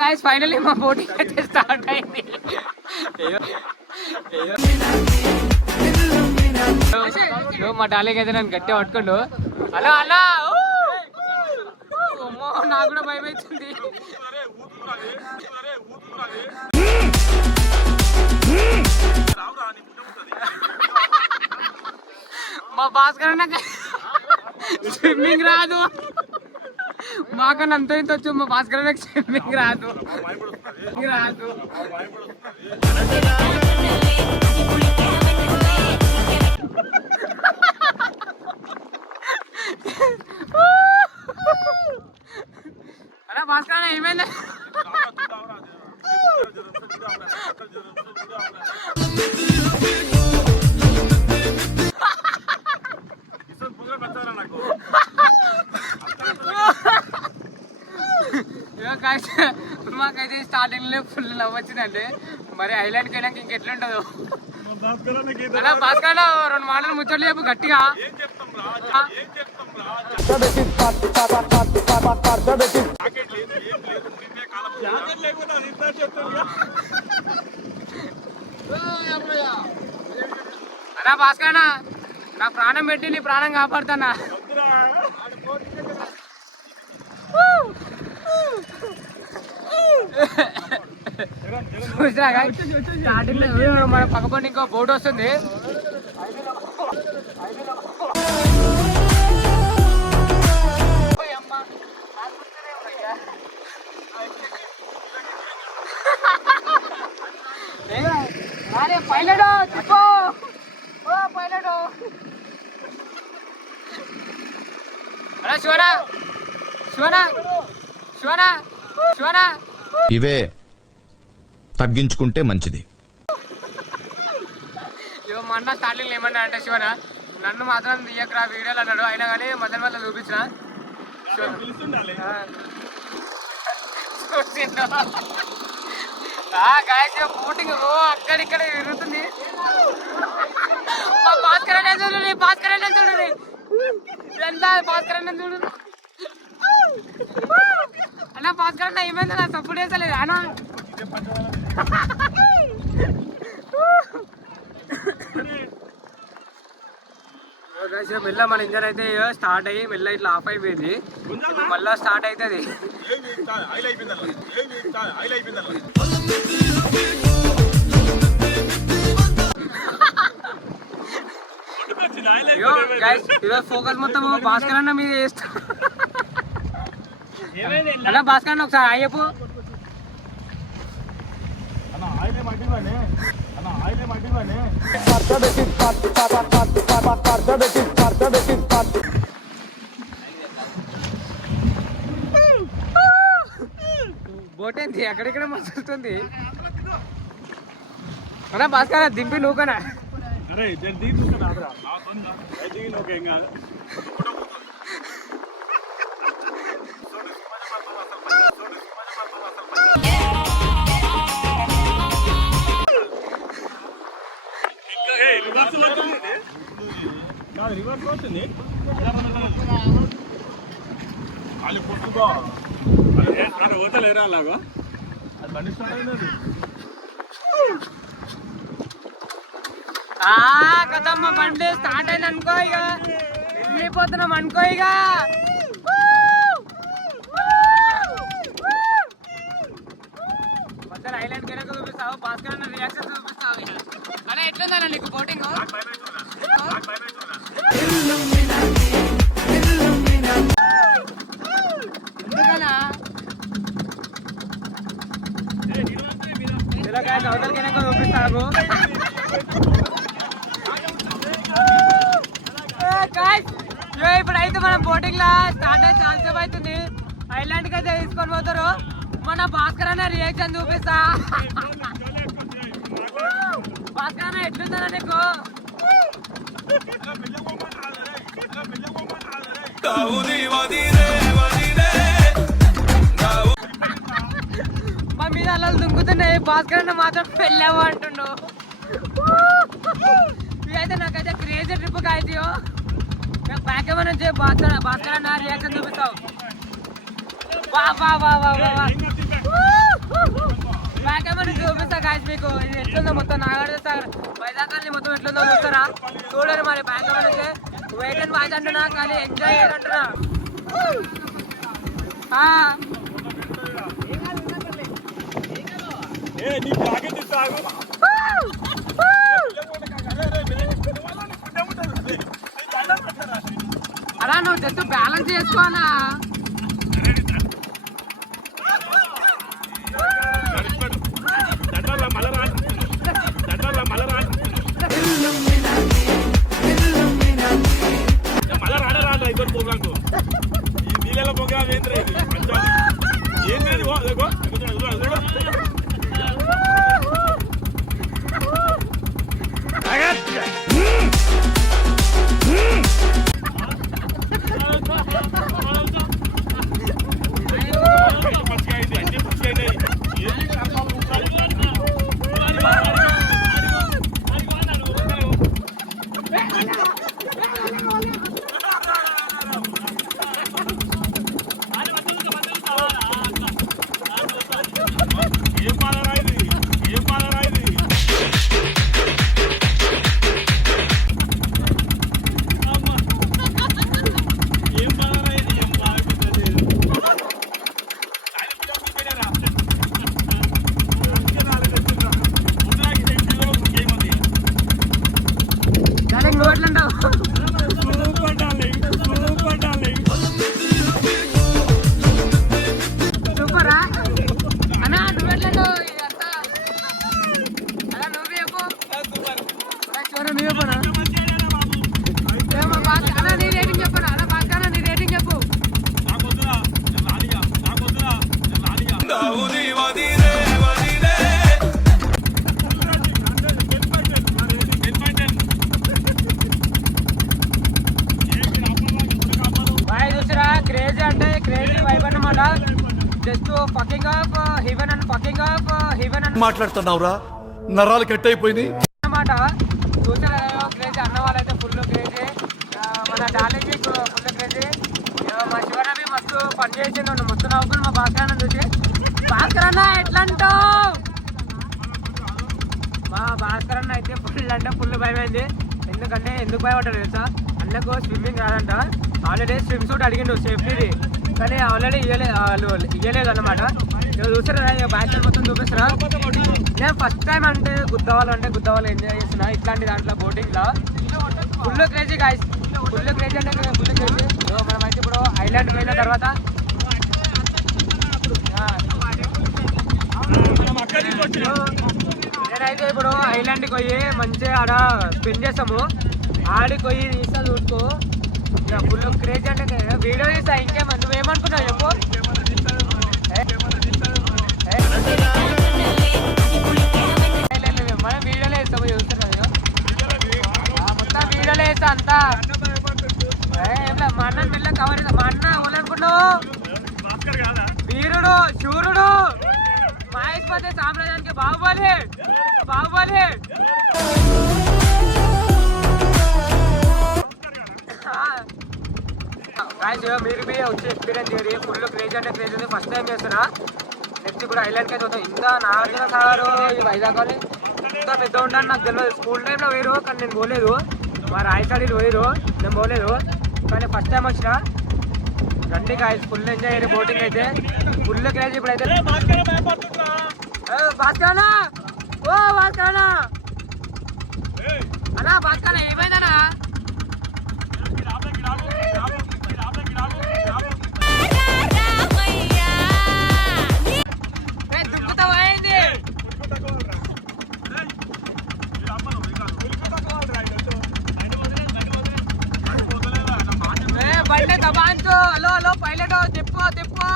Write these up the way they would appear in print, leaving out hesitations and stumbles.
Guys finally మా boating అయితే start అయింది. మా డాలికి అయితే నన్ను గట్టిగా పట్టుకోండు. హలో అలా అమ్మో నాకు కూడా భయం అవుతుంది. మా భాస్కర్ అన్న స్విమ్మింగ్ రాదు, మాకన్నా అంత ఇంత వచ్చు. మా భాస్కర్ అన్న స్విమ్మింగ్ రాదు. అలా భాస్కర్ అన్న ఏమైందా? మాకైతే స్టార్టింగ్ లో ఫుల్ లవ్ వచ్చిందండి. మరి ఐలాండ్కి వెళ్ళాక ఇంకెట్లుంటుందో. అలా భాస్కర్ 2 మాటలు ముచ్చట్లు చెప్పు గట్టిగా. అలా భాస్కర్ నా ప్రాణం పెట్టి నీ ప్రాణం కాపాడుతానా. స్టార్టింగ్ లో మన పక్కపడి ఇంకో బోట్ వస్తుంది. పైలట్ తిప్పో పైలట్. అలా శివనా శివనా శివనా శివనా ఇవే తగ్గించుకుంటే మంచిది. ఇవ్వ మా అన్న స్టార్టింగ్ ఏమన్నా అంటే శివన నన్ను మాత్రం తీయకరా వీడియోలు అన్నాడు. అయినా కానీ మధ్య మధ్య చూపించిన బోటింగ్ అక్కడిక్కడ తిరుగుతుంది. భాస్కర్ అన్న చూడండి, భాస్కర్ అన్న చూడండి, ఎంత భాస్కర్ అన్న చూడండి. అన్న భాస్కర్ అన్న ఏమైంది నా సపోర్ట్ చేస్తలేదు అన్న. మెల్ల మన ఇంజన్ అయితే స్టార్ట్ అయ్యి మెల్ల ఇట్లా ఆఫ్ అయిపోయింది. ఇప్పుడు మళ్ళా స్టార్ట్ అవుతుంది. ఈరోజు ఫోకస్ మొత్తం భాస్కర్ అన్న మీద చేస్తా. అన్న భాస్కర్ అన్న ఒకసారి అయ్యపు. బోట్ ఏంటి ఎక్కడెక్కడ మస్తుంది అన్న. భాస్కర్ దింపి నువ్వుకనా. రివర్స్ అవుతుంది. పోతలేరా అలాగా అది బండి స్టార్ట్ అయినది. కదమ్మ బండి స్టార్ట్ అయింది అనుకో. ఇక వెళ్ళిపోతున్నాం అనుకో. ఇక మొత్తం ఐలాండ్ కనుక చూపిస్తావు. భాస్కర్ అన్న రియాక్షన్ చూపిస్తావు. అలా ఎట్లుందన్న నీకు బోటింగ్? ఎందుకనా అవతల కనుక చూపిస్తావు. ఇప్పుడైతే మనం బోటింగ్ లా స్టార్ట్ అయ్యి చాలా సేపు అవుతుంది. ఐలాండ్ కి అయితే తీసుకొని పోతారు. మన భాస్కర్ అన్న రియాక్షన్ చూపిస్తా. భాస్కర్ అన్న ఎట్లుందన్నా నీకు? మా మీద అలా దుంకుతున్నాయి. భాస్కర్ అన్న మాత్రం పెళ్ళావు అంటుండు. ఇదైతే నాకైతే క్రేజీ ట్రిప్ కాయో. బ్యాక్ ఏమన్నా వచ్చి భాస్కర్ అన్న రియాక్షన్ చూపిస్తావు. వా వా వా వా వా. మీకు ఇది ఎట్లుందో మొత్తం నాగార్జున సాగర్ వైజాగ్ మొత్తం ఎట్లుందో చూస్తారా చూడండి మరి బ్యాంక్ నుంచి వెయిట్ అండ్ వాచ్ అంటున్నా కానీ ఎంజాయ్ చేయాలంటున్నా అలా నువ్వు జస్ట్ బ్యాలెన్స్ చేసుకోనా మాట్లాడుతున్నావురా నరాలు కట్ అయిపోయింది అన్నమాట చూసారా క్రేజీ అన్న వాళ్ళైతే ఫుల్ క్రేజీ మన డాలింగ్ ఫుల్ క్రేజీ మా శివరామి మస్తు పని చేసిండు మొత్తం నవ్వుకుని మా భాస్కర్ చూసి భాస్కర్ అన్న ఎట్లా అంటావు మా భాస్కర్ అన్న అయితే ఫుల్ అంటే ఫుల్ భయమైంది ఎందుకంటే ఎందుకు భయపడ్డాడు తెలుసా అన్నకు స్విమ్మింగ్ రాదంట ఆల్రెడీ స్విమ్ సూట్ అడిగిండు సేఫ్టీది కానీ ఆల్రెడీ ఇయ్యలేదు అన్నమాట చూసారా బ్యాచ్ మొత్తం చూపిస్తారా నేను ఫస్ట్ టైం అంటే గుద్దవాళ్ళు ఎంజాయ్ చేస్తున్నా ఇట్లాంటి దాంట్లో బోటింగ్ లో full crazy guys full crazy అంటే ఫుల్ క్రేజీ మనం అయితే ఇప్పుడు ఐలాండ్ పోయిన తర్వాత నేనైతే ఇప్పుడు ఐలాండ్కి పోయి మంచిగా ఆడ స్పెండ్ చేస్తాము ఆడికి పోయి తీస్తా చూసుకో ఇక ఫుల్ క్రేజీ అంటే వీడియో తీస్తా ఇంకేమన్నా నువ్వేమనుకున్నావు చెప్పు మనం వీడియోలో వేస్తాము చూస్తున్నాను మొత్తం వీడియోలో వేస్తా అంతా మా అన్న పిల్ల కవర్ మా అన్న ఎవరనుకుంటున్నావు వీరుడు శూరుడు మహేష్పతి సామ్రాజ్యానికి బాహుబలి బాహుబలి మీరు బి వచ్చి ఎక్స్పీరియన్స్ చేయరు ఫుల్ క్రేజ్ అంటే క్రేజ్ ఉంది ఫస్ట్ టైం చేస్తున్నా నెక్స్ట్ కూడా ఐలాండ్కి అయితే వస్తాం ఇంత నాగార్జున సాగర్ ఈ వైజాగ్ ఇంత పెద్ద ఉండాలని నాకు తెలియదు స్కూల్ టైంలో వేరు కానీ నేను పోలేదు మా రాయసాడీలు పోయారు నేను పోలేదు కానీ ఫస్ట్ టైం వచ్చిన రండి గాయస్ ఫుల్ ఎంజాయ్ అయ్యారు బోటింగ్ అయితే ఫుల్ క్రేజ్ ఇప్పుడైతే భాస్కర్ అన్నా ఓ భాస్కర్ అన్నా అన్నా భాస్కర్ ఏమైందన్నా బండి దబాంచు హలో హలో పైలట్ తిప్పు తిప్పు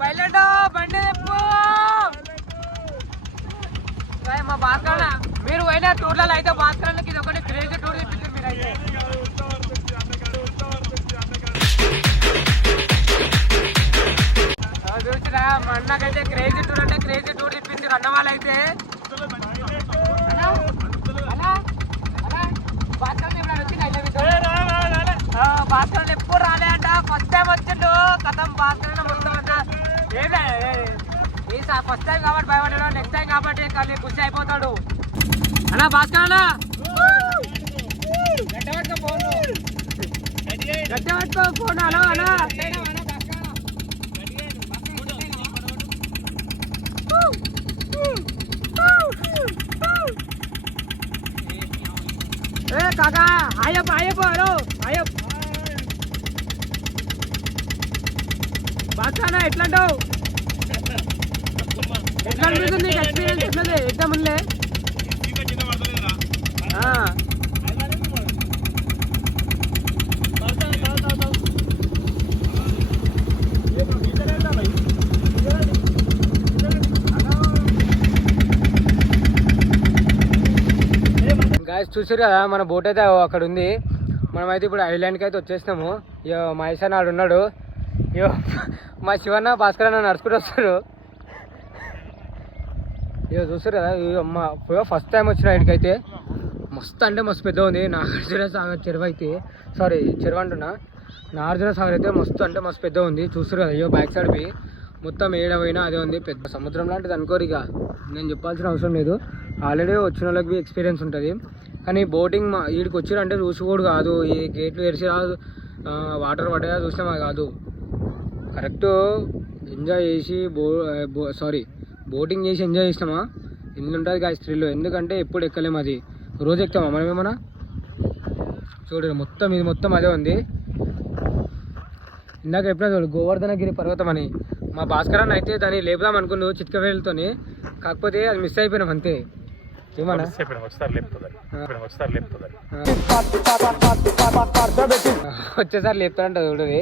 పైలట్ బండి తిప్పు మా భాస్కర్ మీరు పోయిన టూర్లలో అయితే భాస్కర్ ఇది ఒకటి క్రేజీ టూర్ తిప్పించారు మీరు అయితే చూసిరా మా అన్నకైతే క్రేజీ టూర్ అంటే క్రేజీ టూర్ తిప్పించారు అన్న వాళ్ళైతే భాస్కర్ ఎప్పుడు రాలే అంట ఫస్ట్ టైం వచ్చిండు కథం భాస్కర్ మొత్తం అంట ఫస్ట్ టైం కాబట్టి భయపడ్డాడు, నెక్స్ట్ టైం కాబట్టి కానీ ఖుషి అయిపోతాడు. అన్నా భాస్కర్ అన్నా గట్టి పట్టుకో ఫోన్. హలో అన్నా ఏ కాకా అయ్యప్ప అయ్యప్ప హలో అయ్యప్ప బాగా ఎట్లా అంటావు? ఎట్లా అనిపిస్తుంది ఎక్స్పీరియన్స్? ఎట్లది ఎగ్జామ్ ఉండే గాయస్ చూసారు కదా మన బోట్ అయితే అక్కడ ఉంది. మనమైతే ఇప్పుడు ఐలాండ్కి అయితే వచ్చేసినాము. ఇక మా ఇషాన్ ఆడు ఉన్నాడు, ఇక మా శివన్న భాస్కర్ అన్న నడుచుకుంటూ వస్తారు. ఇక చూస్తారు కదా మా ఫస్ట్ టైం వచ్చిన ఇక్కడికైతే మస్తు అంటే మస్తు పెద్ద ఉంది. నాగార్జున సాగర్ చెరువు అయితే చెరువు అంటున్నా, నాగార్జున సాగర్ అయితే మస్తు అంటే మస్తు పెద్ద ఉంది. చూస్తారు కదా ఇక బ్యాక్ సైడ్ పోయి మొత్తం ఏడవైనా అదే ఉంది. పెద్ద సముద్రం లాంటిది అనుకోరు. ఇక నేను చెప్పాల్సిన అవసరం లేదు, ఆల్రెడీ వచ్చిన వాళ్ళకి ఎక్స్పీరియన్స్ ఉంటుంది. కానీ బోటింగ్ వీడికి వచ్చిరంటే చూసుకోడు కాదు, ఈ గేట్లు తెరిచి రాదు, వాటర్ పడ్డా చూసినా కాదు. కరెక్ట్ ఎంజాయ్ చేసి బోటింగ్ చేసి ఎంజాయ్ చేసినామా ఎన్ని ఉంటుంది గాయస్ థ్రిల్. ఎందుకంటే ఎప్పుడు ఎక్కలేము, అది రోజు ఎక్కుతామా మనం ఏమన్నా. చూడండి మొత్తం ఇది మొత్తం అదే ఉంది. ఇందాక ఎప్పుడైనా చూడు గోవర్ధనగిరి పర్వతం అని, మా భాస్కర్ అన్న అయితే దాన్ని లేపుదాం అనుకున్నాడు చిట్కవేలతోని, కాకపోతే అది మిస్ అయిపోయినాం అంతే. ఏమన్నా వచ్చేసారి లేపుతాడంట చూడది.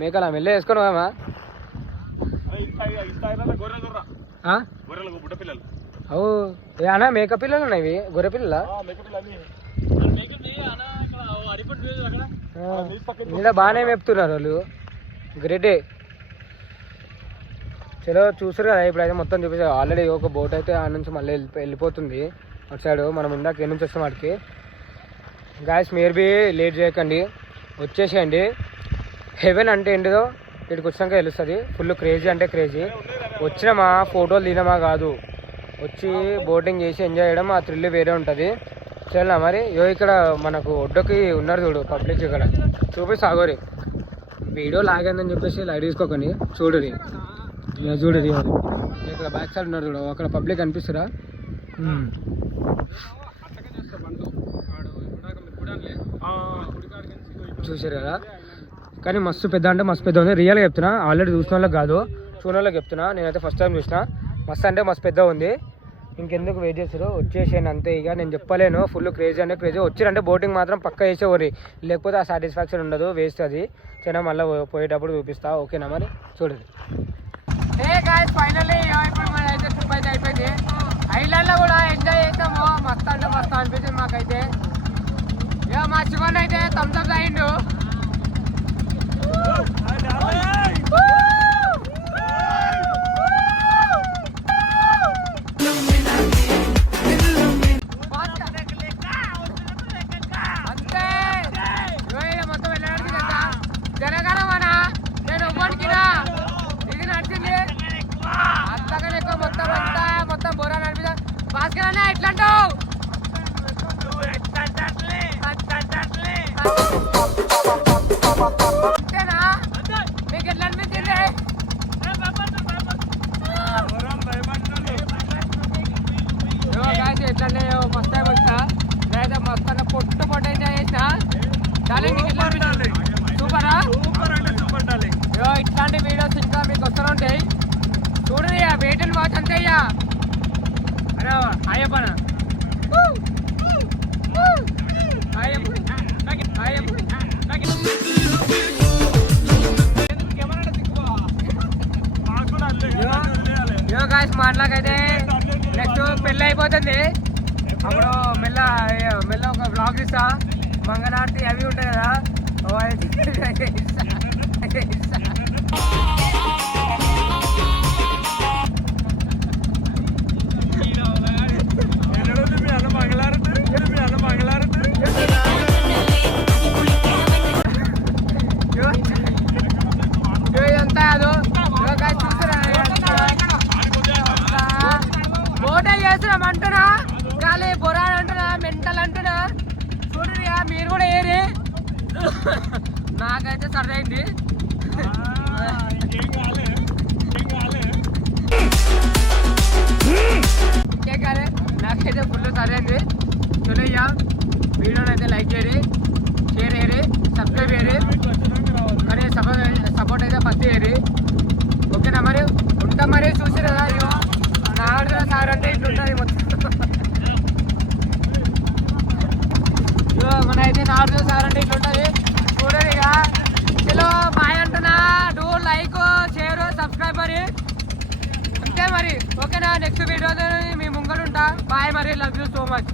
మేకలా మెల్ల వేసుకొని పోదామా? అవు అన్నా మేక పిల్లలు ఉన్నాయి, ఇవి గొర్రె పిల్లల ఇలా బాగానే మేపుతున్నారు వాళ్ళు, గ్రేటే. చలో చూసారు కదా ఇప్పుడైతే మొత్తం చూపిస్తారు. ఆల్రెడీ ఒక బోట్ అయితే ఆ నుంచి మళ్ళీ వెళ్ళిపోతుంది అటు సైడ్. మనం ఇందాక ఏ నుంచి వస్తాం వాటికి. గాయస్ మీరు బి లేట్ చేయకండి, వచ్చేసేయండి. హెవెన్ అంటే ఏంటిదో ఇక్కడికి వచ్చినాక తెలుస్తుంది. ఫుల్ క్రేజీ అంటే క్రేజీ. వచ్చినామా ఫోటోలు తినమా కాదు, వచ్చి బోటింగ్ చేసి ఎంజాయ్ చేయడం ఆ థ్రిల్ వేరే ఉంటుంది. చల్లనా మరి ఇక్కడ మనకు ఒడ్డుకి ఉన్నారు చూడు పబ్లిక్, ఇక్కడ చూపిస్తాగోరి. వీడియో లాగైందని చెప్పేసి లైట్ తీసుకోకండి. చూడరి ఇక్కడ బ్యాక్ సైడ్ ఉన్నారు చూడు, అక్కడ పబ్లిక్ అనిపిస్తురా. చూసారు కదా, కానీ మస్తు పెద్ద అంటే మస్తు పెద్ద ఉంది. రియల్గా చెప్తున్నా, ఆల్రెడీ చూసిన వాళ్ళకి కాదు చూసిన వాళ్ళకి చెప్తున్నా. నేనైతే ఫస్ట్ టైం చూసిన, మస్తు అంటే మస్తు పెద్ద ఉంది. ఇంకెందుకు వెయిట్ చేస్తారు, వచ్చేసేయండి అంతే. ఇక నేను చెప్పలేను, ఫుల్ క్రేజీ అంటే క్రేజీ. వచ్చిరంటే బోటింగ్ మాత్రం పక్కా చేసేవారి, లేకపోతే ఆ సాటిస్ఫాక్షన్ ఉండదు, వేస్ట్ అది. చిన్న మళ్ళీ పోయేటప్పుడు చూపిస్తా, ఓకేనా మరి చూడండి. ఫైనల్లీ ఇప్పుడు మన అయితే ట్రిప్ అయితే అయిపోయింది. ఐలాండ్లో కూడా ఎంజాయ్ చేస్తాము, మస్తు అంటే మస్తు అనిపించింది మాకైతే. ఇక మా శివన్ అయితే థమ్స్అప్ అయ్యిండు. అంతే మొత్తం వెళ్ళడానికి కదా జనగణమనా నేను ఒవ్వడికినా ఇది నడిచింది అంతగానే ఎక్కువ మొత్తం అంతా మొత్తం బోరా నడిపిదా. భాస్కర్ అన్న ఎట్లా అంటావు? అంతేనా? మీకు ఎట్లా అనిపించింది? ఎట్లంటే మస్తు వచ్చా లేదా మస్తు పొట్టు ఎంజాయ్ చేసిన. డార్లింగ్ నీకు ఎట్లా అనిపించింది? సూపరా? ఇట్లాంటి వీడియోస్ ఇంకా మీకు వస్తూ ఉంటాయి చూడండి. వెయిట్ అండ్ వాచ్ అంతే. అరే అయ్యప్పనా మాటలాకైతే నెక్స్ట్ పెళ్ళి అయిపోతుంది, అప్పుడు మెల్ల ఒక బ్లాగ్ ఇస్తా. మంగళారతి అవి ఉంటాయి కదా, ఇదంతా అదో నాకైతే సరైంది. ఇంకేం కాలే ఇంకేం కాలే, నాకైతే ఫుల్ సరైంది. చూడయ్యా, వీడియోని అయితే లైక్ చేయండి, షేర్ చేయండి, సబ్స్క్రైబ్ చేయండి, కానీ సపోర్ట్ అయితే ఫస్ట్ చేయండి. ఓకేనా? మరి ఉంటా. మరి చూసి కదా నాగార్జున సాగర్ అంటే ఇట్లా ఉంటుంది మొత్తం. మన అయితే నాగార్జున సాగర్ అంటే ఇట్లా ఉంటుంది చూడండి. ఇక చలో బాయ్ అంటున్నా. డూ లైక్, షేర్, సబ్స్క్రైబ్ మరి. అంతే మరి. ఓకేనా? నెక్స్ట్ వీడియో మీ ముంగడు ఉంటా. బాయ్ మరి. Love you so much.